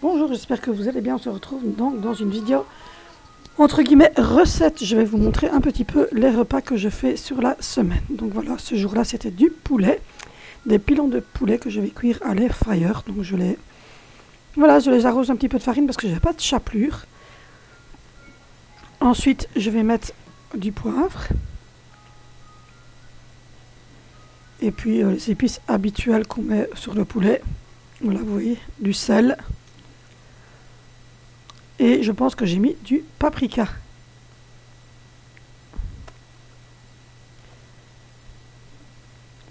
Bonjour, j'espère que vous allez bien. On se retrouve donc dans une vidéo entre guillemets recette. Je vais vous montrer un petit peu les repas que je fais sur la semaine. Donc voilà, ce jour-là c'était du poulet, des pilons de poulet que je vais cuire à l'air fryer. Donc je les arrose un petit peu de farine parce que j'ai pas de chapelure. Ensuite, je vais mettre du poivre. Et puis les épices habituelles qu'on met sur le poulet. Voilà, vous voyez, du sel. Et je pense que j'ai mis du paprika.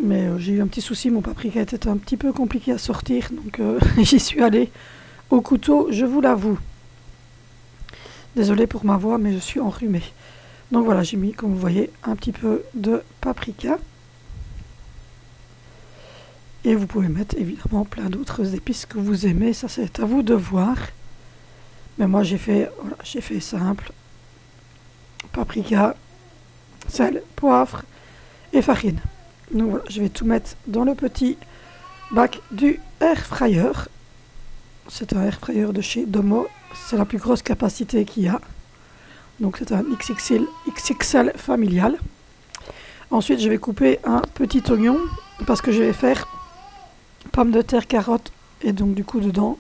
Mais j'ai eu un petit souci, mon paprika était un petit peu compliqué à sortir. Donc j'y suis allée au couteau, je vous l'avoue. Désolée pour ma voix, mais je suis enrhumée. Donc voilà, j'ai mis, comme vous voyez, un petit peu de paprika. Et vous pouvez mettre évidemment plein d'autres épices que vous aimez. Ça, c'est à vous de voir. Mais moi, j'ai fait simple. Paprika, sel, poivre et farine. Donc voilà, je vais tout mettre dans le petit bac du air fryer. C'est un air fryer de chez Domo. C'est la plus grosse capacité qu'il y a. Donc c'est un XXL familial. Ensuite, je vais couper un petit oignon parce que je vais faire pommes de terre, carottes et donc du coup dedans,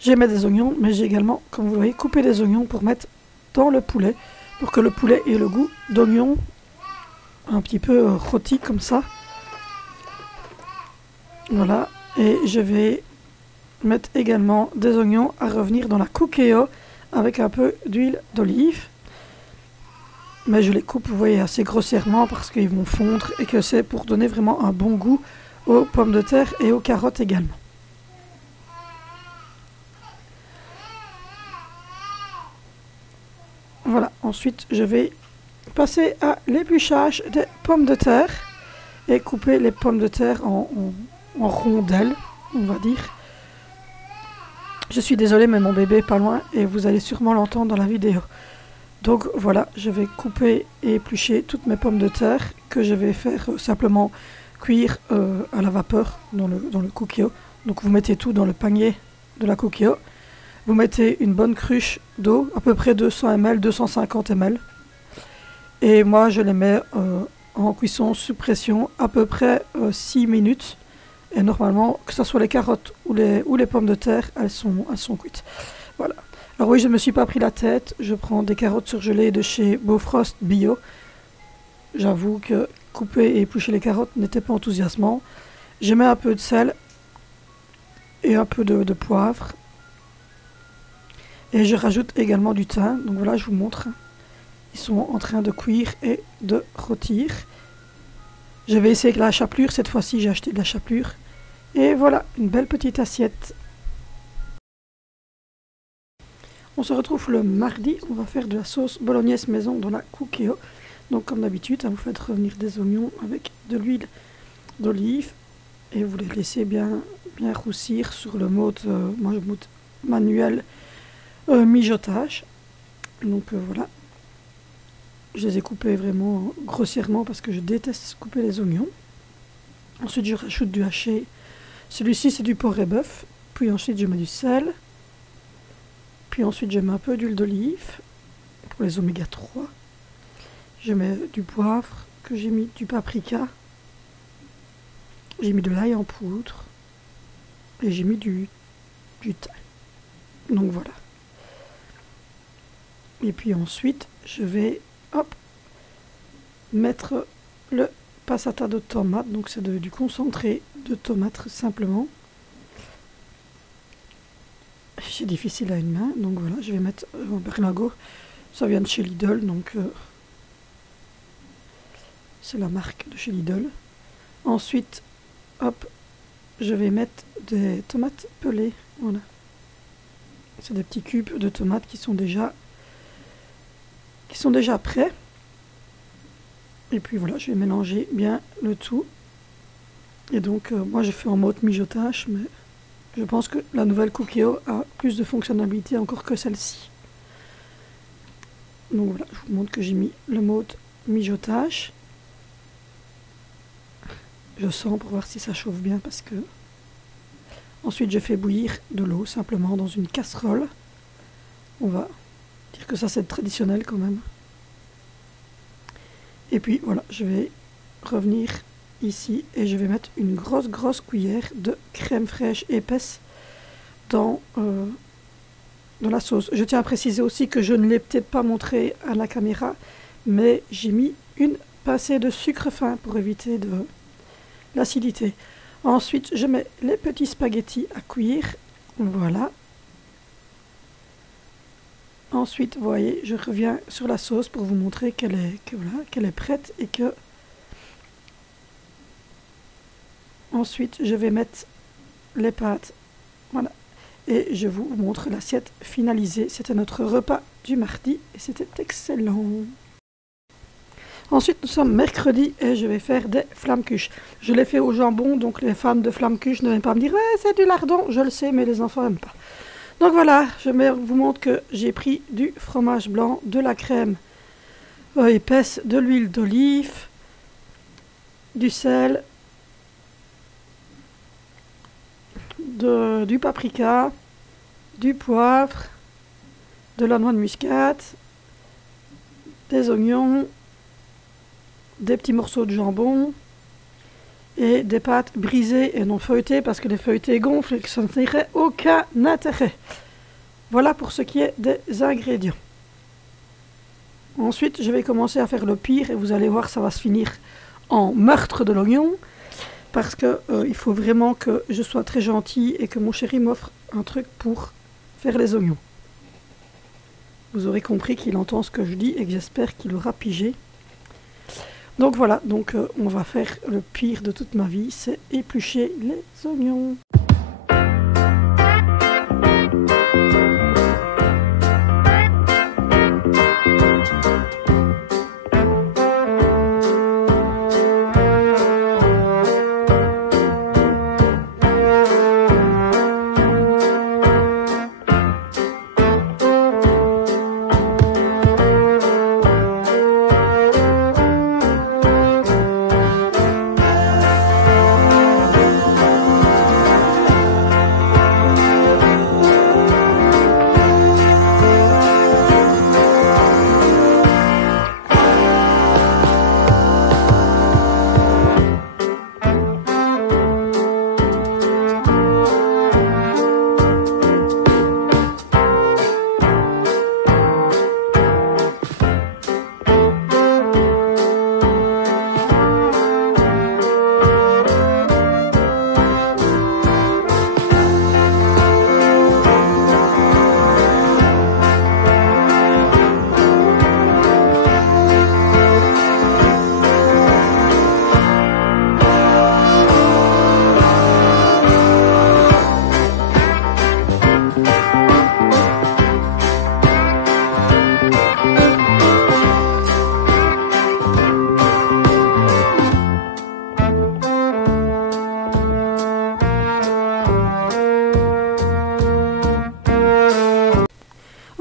j'ai mis des oignons, mais j'ai également, comme vous voyez, coupé des oignons pour mettre dans le poulet, pour que le poulet ait le goût d'oignon un petit peu rôti comme ça. Voilà, et je vais mettre également des oignons à revenir dans la cookéo avec un peu d'huile d'olive. Mais je les coupe, vous voyez, assez grossièrement parce qu'ils vont fondre et que c'est pour donner vraiment un bon goût aux pommes de terre et aux carottes également. Voilà, ensuite je vais passer à l'épluchage des pommes de terre et couper les pommes de terre en rondelles, on va dire. Je suis désolée, mais mon bébé est pas loin et vous allez sûrement l'entendre dans la vidéo. Donc voilà, je vais couper et éplucher toutes mes pommes de terre que je vais faire simplement cuire à la vapeur dans le cookéo. Donc vous mettez tout dans le panier de la cookéo. Vous mettez une bonne cruche d'eau, à peu près 200 ml, 250 ml. Et moi je les mets en cuisson sous pression à peu près 6 minutes. Et normalement, que ce soit les carottes ou les pommes de terre, elles sont cuites. Voilà. Alors oui, je ne me suis pas pris la tête. Je prends des carottes surgelées de chez Bofrost Bio. J'avoue que couper et éplucher les carottes n'était pas enthousiasmant. Je mets un peu de sel et un peu de poivre. Et je rajoute également du thym. Donc voilà, je vous montre. Ils sont en train de cuire et de rôtir. Je vais essayer avec la chapelure. Cette fois-ci, j'ai acheté de la chapelure. Et voilà, une belle petite assiette. On se retrouve le mardi. On va faire de la sauce bolognaise maison dans la cookéo. Donc comme d'habitude, vous faites revenir des oignons avec de l'huile d'olive. Et vous les laissez bien roussir sur le mode manuel mijotage. Donc voilà. Je les ai coupés vraiment grossièrement parce que je déteste couper les oignons. Ensuite, je rajoute du haché. Celui-ci, c'est du porc et bœuf. Puis ensuite, je mets du sel. Puis ensuite, je mets un peu d'huile d'olive pour les oméga 3. Je mets du poivre, que j'ai mis du paprika. J'ai mis de l'ail en poudre. Et j'ai mis du thym. Donc voilà. Et puis ensuite, je vais mettre le passata de tomate. Donc c'est du concentré de tomate simplement. C'est difficile à une main. Donc voilà, je vais mettre un berlingot. Ça vient de chez Lidl. Donc c'est la marque de chez Lidl. Ensuite, je vais mettre des tomates pelées. Voilà. C'est des petits cubes de tomates qui sont déjà prêts. Et puis voilà, je vais mélanger bien le tout. Et donc, moi je fais en mode mijotage, mais je pense que la nouvelle cookéo a plus de fonctionnalité encore que celle-ci. Donc voilà, je vous montre que j'ai mis le mode mijotage. Je sens pour voir si ça chauffe bien parce que Ensuite, je fais bouillir de l'eau simplement dans une casserole. On va dire que ça c'est traditionnel quand même. Et puis voilà, je vais revenir ici et je vais mettre une grosse cuillère de crème fraîche épaisse dans la sauce. Je tiens à préciser aussi que je ne l'ai peut-être pas montré à la caméra, mais j'ai mis une pincée de sucre fin pour éviter de l'acidité. Ensuite, je mets les petits spaghettis à cuire. Voilà. Ensuite, vous voyez, je reviens sur la sauce pour vous montrer qu'elle est prête et que... Ensuite, je vais mettre les pâtes. Voilà. Et je vous montre l'assiette finalisée. C'était notre repas du mardi et c'était excellent. Ensuite, nous sommes mercredi et je vais faire des flammekuche. Je l'ai fait au jambon, donc les fans de flammekuche ne viennent pas me dire « Ouais, c'est du lardon ». Je le sais, mais les enfants n'aiment pas. Donc voilà, je vous montre que j'ai pris du fromage blanc, de la crème épaisse, de l'huile d'olive, du sel, du paprika, du poivre, de la noix de muscade, des oignons, des petits morceaux de jambon et des pâtes brisées et non feuilletées parce que les feuilletées gonflent et que ça n'aurait aucun intérêt. Voilà pour ce qui est des ingrédients. Ensuite, je vais commencer à faire le pire et vous allez voir, ça va se finir en meurtre de l'oignon parce que il faut vraiment que je sois très gentille et que mon chéri m'offre un truc pour faire les oignons. Vous aurez compris qu'il entend ce que je dis et que j'espère qu'il aura pigé. Donc voilà, on va faire le pire de toute ma vie, c'est éplucher les oignons.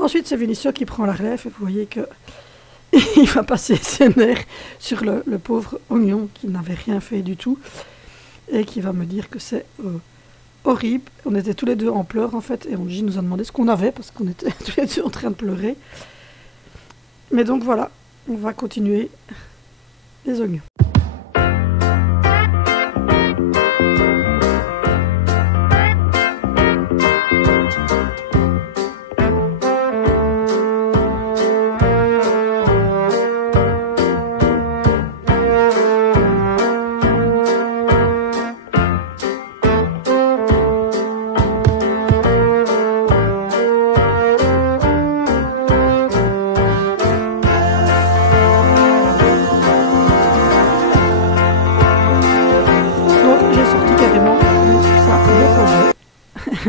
Ensuite, c'est Vinicius qui prend la relève et vous voyez que il va passer ses nerfs sur le pauvre oignon qui n'avait rien fait du tout et qui va me dire que c'est horrible. On était tous les deux en pleurs en fait et Angie nous a demandé ce qu'on avait parce qu'on était tous les deux en train de pleurer. Mais donc voilà, on va continuer les oignons.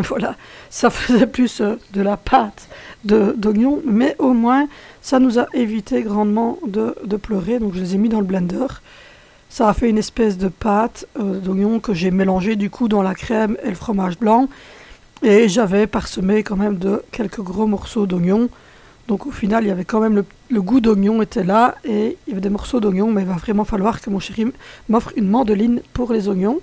Voilà, ça faisait plus de la pâte d'oignon, mais au moins ça nous a évité grandement de pleurer. Donc je les ai mis dans le blender. Ça a fait une espèce de pâte d'oignon que j'ai mélangé du coup dans la crème et le fromage blanc. Et j'avais parsemé quand même de quelques gros morceaux d'oignon. Donc au final, il y avait quand même le goût d'oignon était là et il y avait des morceaux d'oignon, mais il va vraiment falloir que mon chéri m'offre une mandoline pour les oignons.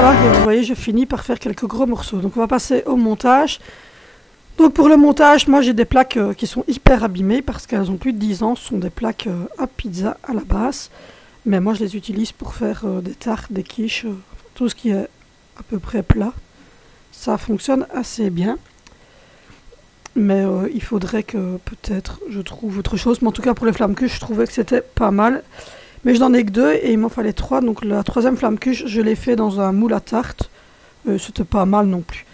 voilà, et vous voyez, je finis par faire quelques gros morceaux. Donc on va passer au montage. Donc pour le montage, moi j'ai des plaques qui sont hyper abîmées parce qu'elles ont plus de 10 ans. Ce sont des plaques à pizza à la base. Mais moi je les utilise pour faire des tartes, des quiches, tout ce qui est à peu près plat. Ça fonctionne assez bien. Mais il faudrait que peut-être je trouve autre chose. Mais en tout cas pour les flammes cuches, je trouvais que c'était pas mal. Mais je n'en ai que 2 et il m'en fallait 3. Donc la troisième flamme cuche, je l'ai fait dans un moule à tarte. C'était pas mal non plus.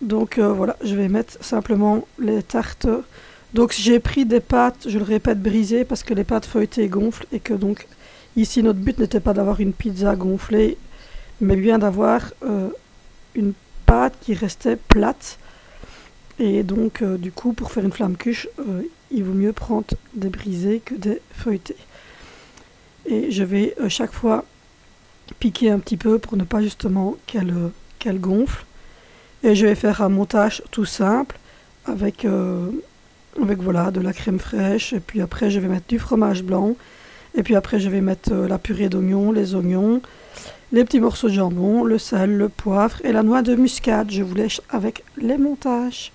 Donc voilà, je vais mettre simplement les tartes. Donc j'ai pris des pâtes, je le répète, brisées parce que les pâtes feuilletées gonflent et que donc ici notre but n'était pas d'avoir une pizza gonflée, mais bien d'avoir une pâte qui restait plate. Et donc du coup pour faire une flamme cuche, il vaut mieux prendre des brisées que des feuilletés. Et je vais chaque fois piquer un petit peu pour ne pas justement qu'elle gonfle. Et je vais faire un montage tout simple avec voilà, de la crème fraîche. Et puis après, je vais mettre du fromage blanc. Et puis après, je vais mettre la purée d'oignons, les oignons, les petits morceaux de jambon, le sel, le poivre et la noix de muscade. Je vous laisse avec les montages.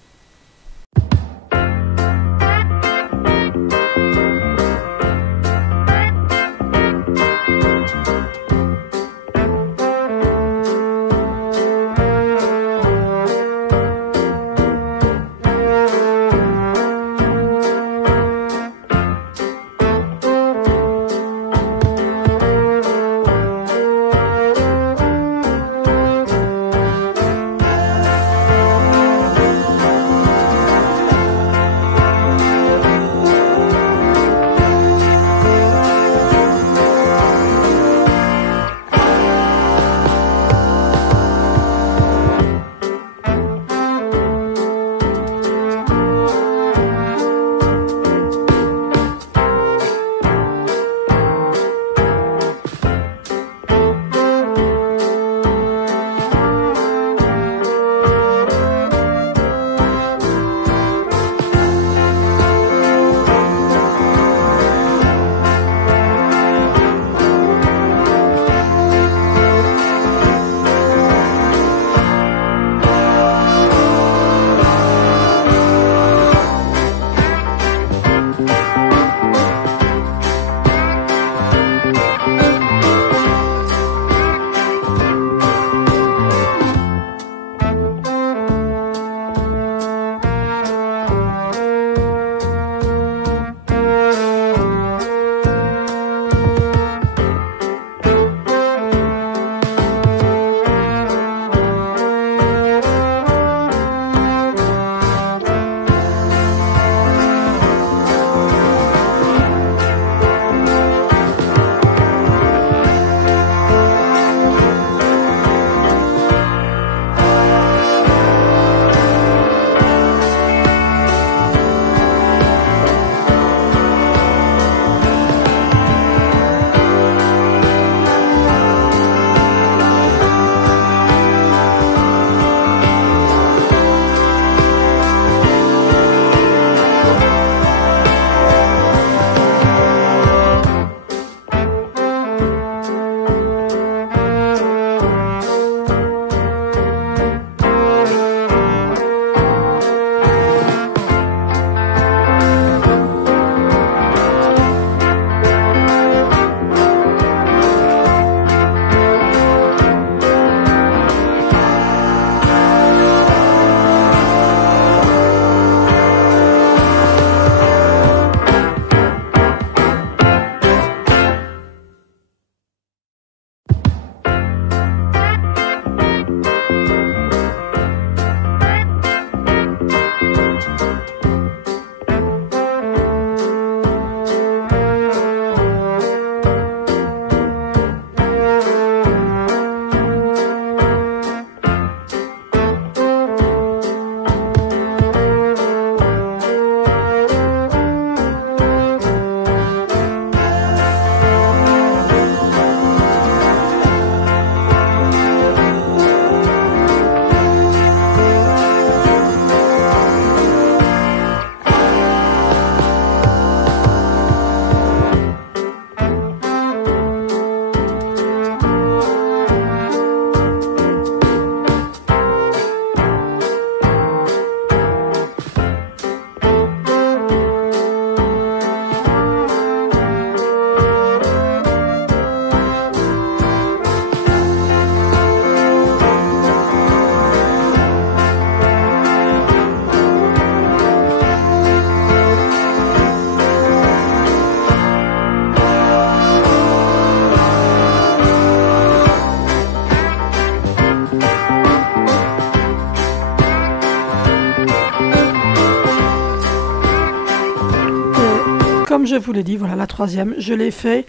comme je vous l'ai dit, voilà la troisième, je l'ai fait,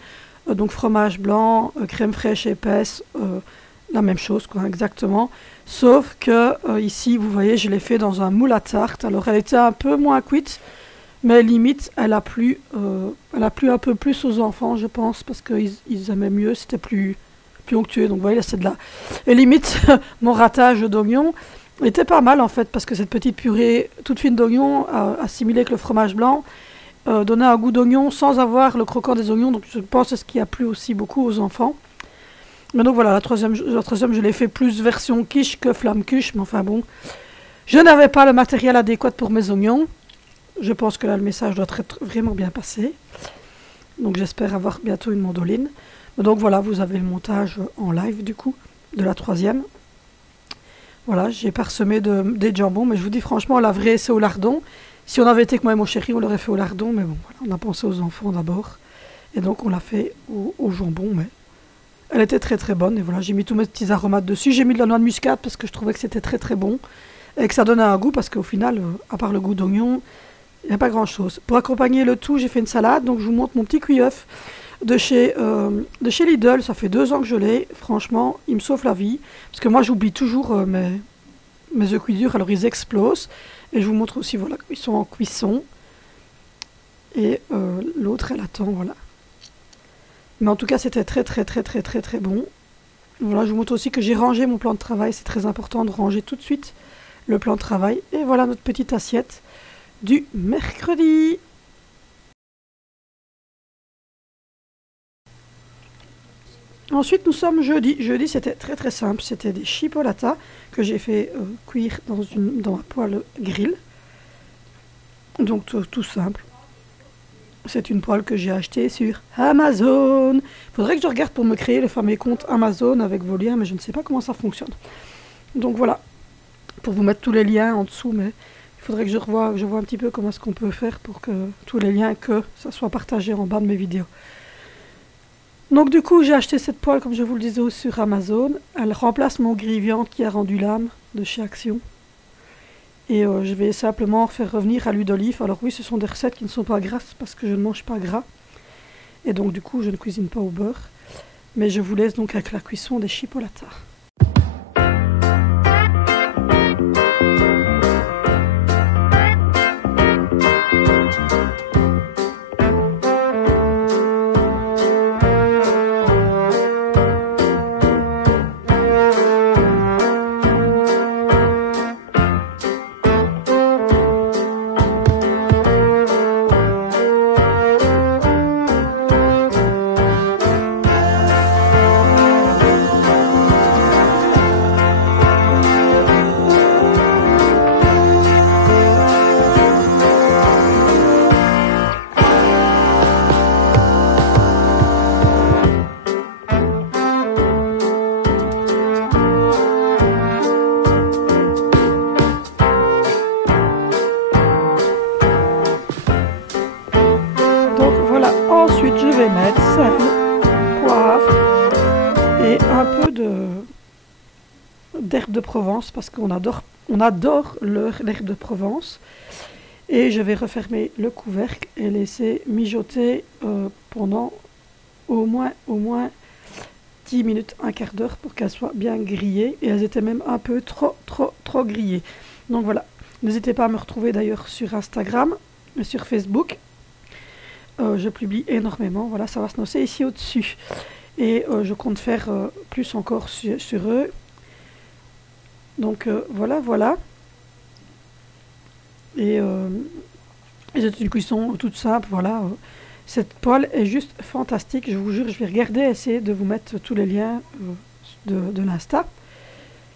donc fromage blanc, crème fraîche épaisse, la même chose quoi, exactement. Sauf que ici, vous voyez, je l'ai fait dans un moule à tarte. Alors elle était un peu moins cuite, mais limite, elle a plu un peu plus aux enfants, je pense, parce qu'ils aimaient mieux, c'était plus onctueux. Donc vous voyez, là c'est de la... Et limite, mon ratage d'oignon était pas mal en fait, parce que cette petite purée toute fine d'oignon, assimilée avec le fromage blanc, donnait un goût d'oignon sans avoir le croquant des oignons. Donc je pense que c'est ce qui a plu aussi beaucoup aux enfants. Mais donc voilà, la troisième je l'ai fait plus version quiche que flamme quiche, mais enfin bon. Je n'avais pas le matériel adéquat pour mes oignons. Je pense que là le message doit être vraiment bien passé. Donc j'espère avoir bientôt une mandoline. Donc voilà, vous avez le montage en live du coup, de la troisième. Voilà, j'ai parsemé des jambons, mais je vous dis franchement, la vraie c'est au lardon. Si on avait été que moi et mon chéri, on l'aurait fait au lardon, mais bon, voilà, on a pensé aux enfants d'abord. Et donc on l'a fait au jambon, mais elle était très très bonne. Et voilà, j'ai mis tous mes petits aromates dessus. J'ai mis de la noix de muscade parce que je trouvais que c'était très très bon. Et que ça donnait un goût, parce qu'au final, à part le goût d'oignon, il n'y a pas grand chose. Pour accompagner le tout, j'ai fait une salade, donc je vous montre mon petit cuit-œuf de chez Lidl. Ça fait 2 ans que je l'ai. Franchement, il me sauve la vie. Parce que moi, j'oublie toujours mes œufs cuits durs, alors ils explosent. Et je vous montre aussi, voilà, ils sont en cuisson. Et l'autre, elle attend, voilà. Mais en tout cas, c'était très, très, très, très, très, très bon. Voilà, je vous montre aussi que j'ai rangé mon plan de travail. C'est très important de ranger tout de suite le plan de travail. Et voilà notre petite assiette du mercredi. Ensuite, nous sommes jeudi. Jeudi, c'était très très simple. C'était des chipolatas que j'ai fait cuire dans un poêle grill. Donc tout simple. C'est une poêle que j'ai achetée sur Amazon. Il faudrait que je regarde pour me créer le fameux compte Amazon avec vos liens, mais je ne sais pas comment ça fonctionne. Donc voilà, pour vous mettre tous les liens en dessous, mais il faudrait que je vois un petit peu comment est-ce qu'on peut faire pour que tous les liens, que ça soit partagé en bas de mes vidéos. Donc du coup, j'ai acheté cette poêle, comme je vous le disais, sur Amazon. Elle remplace mon grille-viande qui a rendu l'âme de chez Action. Et je vais simplement faire revenir à l'huile d'olive. Alors oui, ce sont des recettes qui ne sont pas grasses parce que je ne mange pas gras. Et donc du coup, je ne cuisine pas au beurre. Mais je vous laisse donc avec la cuisson des chipolatas. Ensuite, je vais mettre sel, poivre et un peu d'herbe de Provence parce qu'on adore l'herbe de Provence. Et je vais refermer le couvercle et laisser mijoter pendant au moins 10 minutes, un quart d'heure pour qu'elles soient bien grillées. Et elles étaient même un peu trop grillées. Donc voilà, n'hésitez pas à me retrouver d'ailleurs sur Instagram et sur Facebook. Je publie énormément, voilà, ça va se noter ici au-dessus. Et je compte faire plus encore sur eux. Donc voilà. Et c'est une cuisson toute simple, voilà. Cette poêle est juste fantastique, je vous jure, je vais regarder, essayer de vous mettre tous les liens de l'Insta.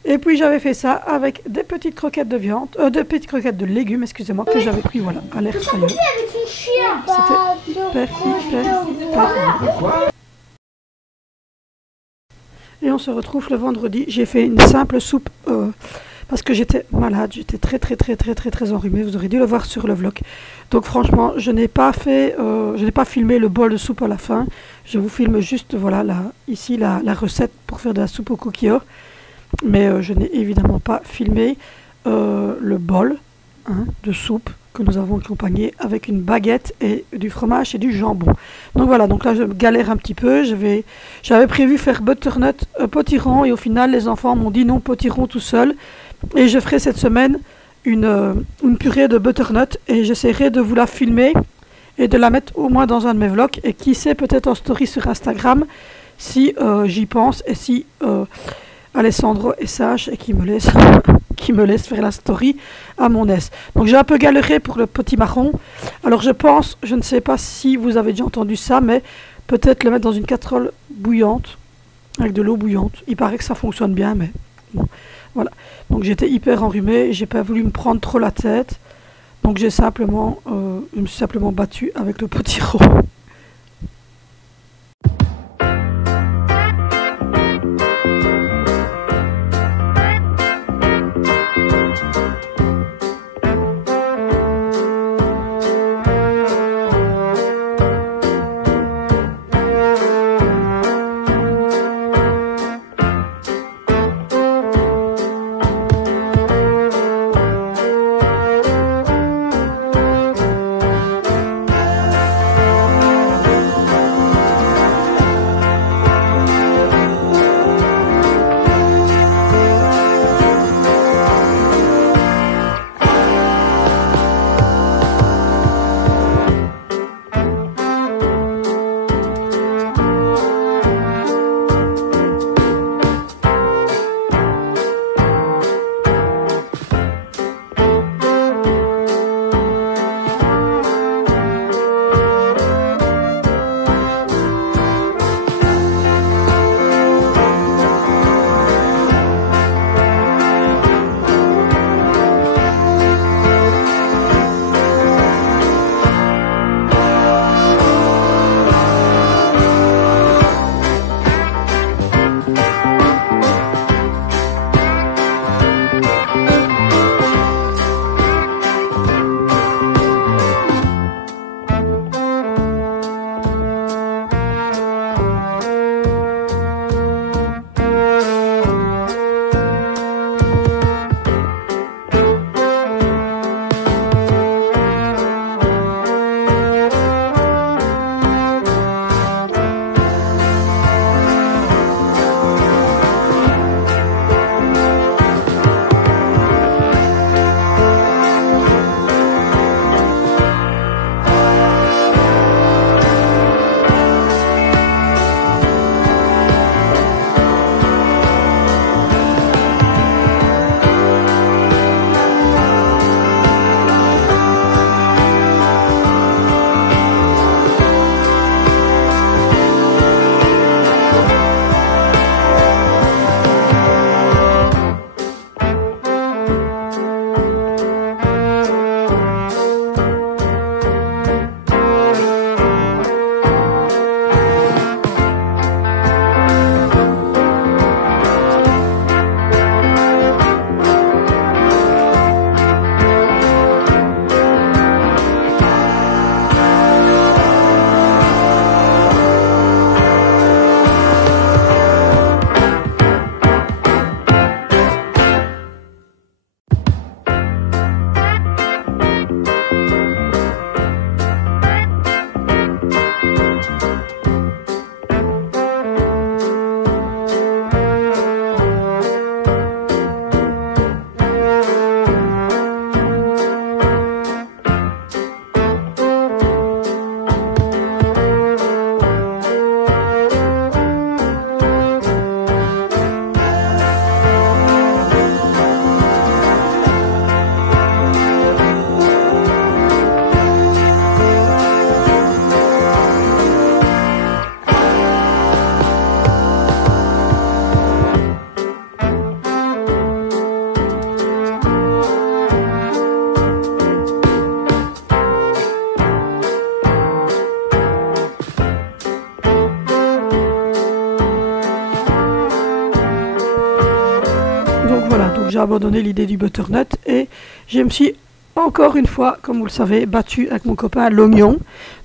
Et puis j'avais fait ça avec des petites croquettes de viande, des petites croquettes de légumes, excusez-moi, que j'avais pris, voilà, à l'air fryer. C'était hyper bon. Et on se retrouve le vendredi. J'ai fait une simple soupe parce que j'étais malade, j'étais très enrhumée. Vous aurez dû le voir sur le vlog. Donc franchement, je n'ai pas filmé le bol de soupe à la fin. Je vous filme juste, voilà, ici la recette pour faire de la soupe au coquillard. Mais je n'ai évidemment pas filmé le bol de soupe que nous avons accompagné avec une baguette et du fromage et du jambon. Donc voilà, donc là je galère un petit peu. J'avais prévu faire butternut potiron et au final les enfants m'ont dit non, potiron tout seul. Et je ferai cette semaine une purée de butternut et j'essaierai de vous la filmer et de la mettre au moins dans un de mes vlogs et qui sait peut-être en story sur Instagram si j'y pense et si Alessandro est sage et qui me laisse faire la story à mon aise. Donc j'ai un peu galéré pour le potimarron. Alors je ne sais pas si vous avez déjà entendu ça, mais peut-être le mettre dans une casserole bouillante avec de l'eau bouillante. Il paraît que ça fonctionne bien, mais bon, voilà. Donc j'étais hyper enrhumée, j'ai pas voulu me prendre trop la tête. Donc je me suis simplement battue avec le potiron. Donc voilà, donc j'ai abandonné l'idée du butternut et je me suis encore une fois, comme vous le savez, battue avec mon copain l'oignon.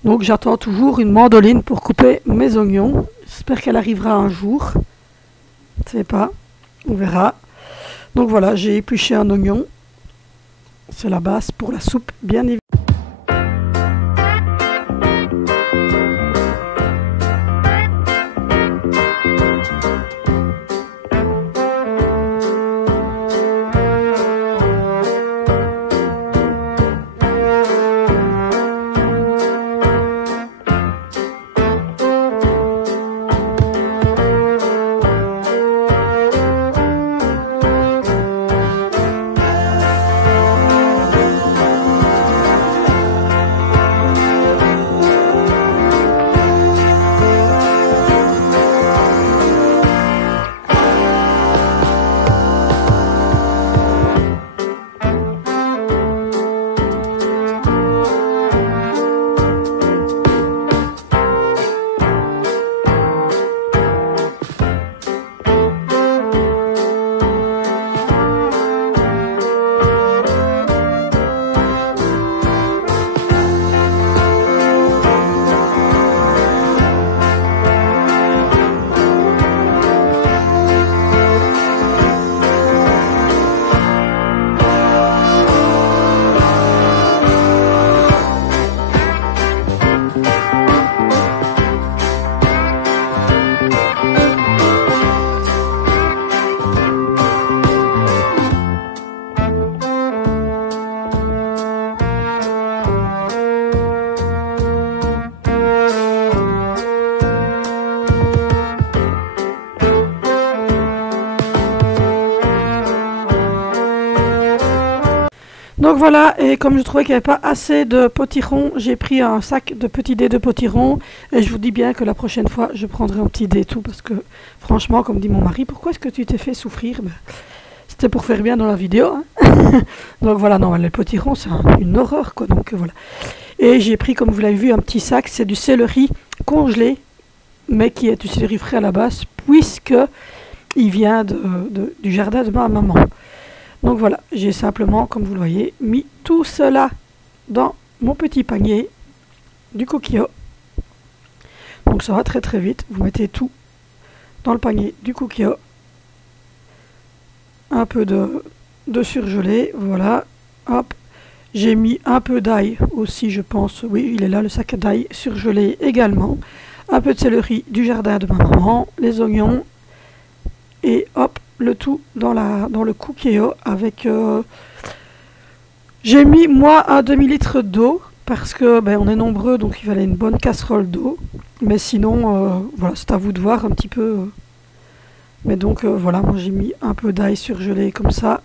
Donc j'attends toujours une mandoline pour couper mes oignons. J'espère qu'elle arrivera un jour. Je ne sais pas, on verra. Donc voilà, j'ai épluché un oignon. C'est la base pour la soupe, bien évidemment. Donc voilà, et comme je trouvais qu'il n'y avait pas assez de potirons, j'ai pris un sac de petits dés de potirons. Et je vous dis bien que la prochaine fois, je prendrai un petit dé tout. Parce que franchement, comme dit mon mari, pourquoi est-ce que tu t'es fait souffrir? C'était pour faire bien dans la vidéo. Hein. Donc voilà, non, les potirons, c'est une horreur, quoi. Donc voilà. Et j'ai pris, comme vous l'avez vu, un petit sac. C'est du céleri congelé, mais qui est du céleri frais à la base, puisque il vient du jardin de ma maman. Donc voilà, j'ai simplement, comme vous le voyez, mis tout cela dans mon petit panier du Cookio. Donc ça va très très vite. Vous mettez tout dans le panier du Cookio. Un peu de surgelé, voilà. Hop, j'ai mis un peu d'ail aussi, je pense. Oui, il est là, le sac d'ail surgelé également. Un peu de céleri du jardin de ma maman, les oignons. Et hop, le tout dans le Cookio avec... j'ai mis, moi, un demi-litre d'eau. Parce que on est nombreux, donc il fallait une bonne casserole d'eau. Mais sinon, voilà, c'est à vous de voir un petit peu... Mais donc voilà, moi j'ai mis un peu d'ail surgelé comme ça.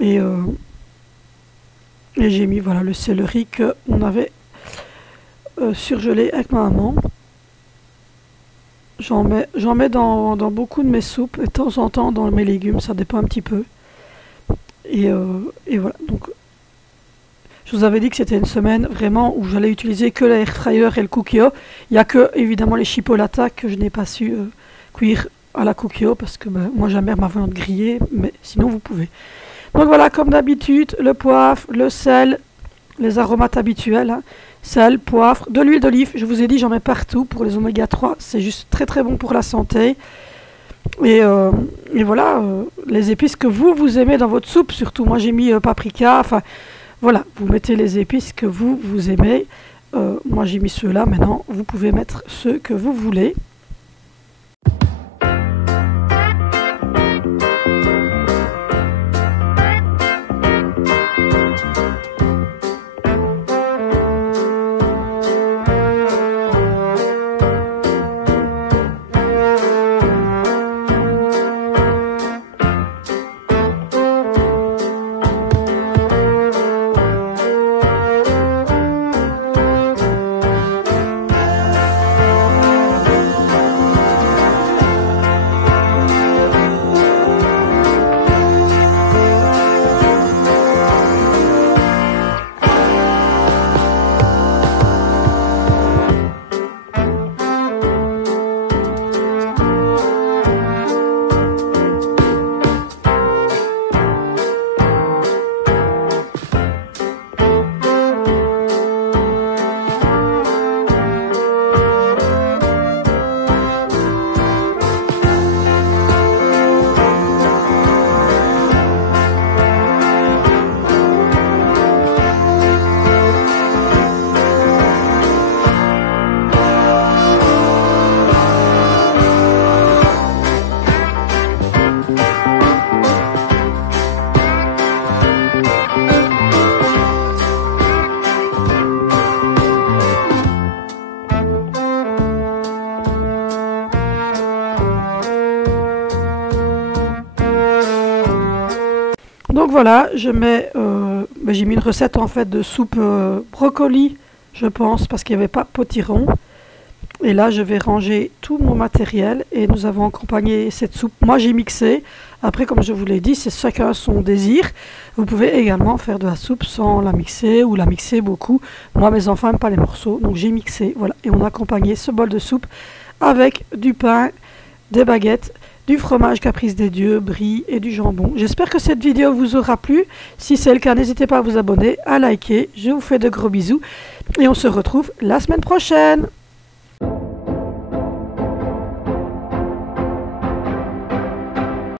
Et j'ai mis voilà le céleri qu'on avait surgelé avec ma maman. J'en mets dans beaucoup de mes soupes et de temps en temps dans mes légumes, ça dépend un petit peu. Et voilà, donc je vous avais dit que c'était une semaine vraiment où j'allais utiliser que l'air fryer et le Cookio. Il n'y a que évidemment les chipolatas que je n'ai pas su cuire à la Cookio parce que moi j'aime bien ma viande grillée, mais sinon vous pouvez. Donc voilà, comme d'habitude, le poivre, le sel, les aromates habituels, hein. Sel, poivre, de l'huile d'olive, je vous ai dit j'en mets partout pour les oméga 3, c'est juste très très bon pour la santé. Et voilà, les épices que vous aimez dans votre soupe, surtout moi j'ai mis paprika, enfin voilà, vous mettez les épices que vous aimez. Moi j'ai mis ceux-là, maintenant vous pouvez mettre ceux que vous voulez. Donc voilà, j'ai mis une recette en fait de soupe brocoli, je pense, parce qu'il n'y avait pas potiron. Et là, je vais ranger tout mon matériel et nous avons accompagné cette soupe. Moi, j'ai mixé. Après, comme je vous l'ai dit, c'est chacun son désir. Vous pouvez également faire de la soupe sans la mixer ou la mixer beaucoup. Moi, mes enfants n'aiment pas les morceaux, donc j'ai mixé. Voilà, et on a accompagné ce bol de soupe avec du pain, des baguettes, du fromage Caprice des Dieux, brie et du jambon. J'espère que cette vidéo vous aura plu. Si c'est le cas, n'hésitez pas à vous abonner, à liker. Je vous fais de gros bisous et on se retrouve la semaine prochaine.